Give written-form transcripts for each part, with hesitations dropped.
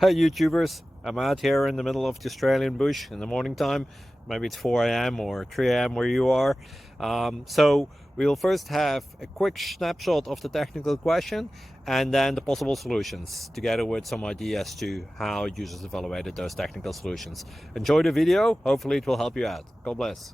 Hey YouTubers, I'm out here in the middle of the Australian bush in the morning time. Maybe it's 4 a.m. or 3 a.m. where you are. So we'll first have a quick snapshot of the technical question and then the possible solutions, together with some ideas to how users evaluated those technical solutions. Enjoy the video, hopefully it will help you out. God bless.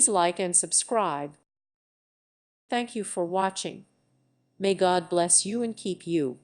Please like and subscribe. Thank you for watching. May God bless you and keep you.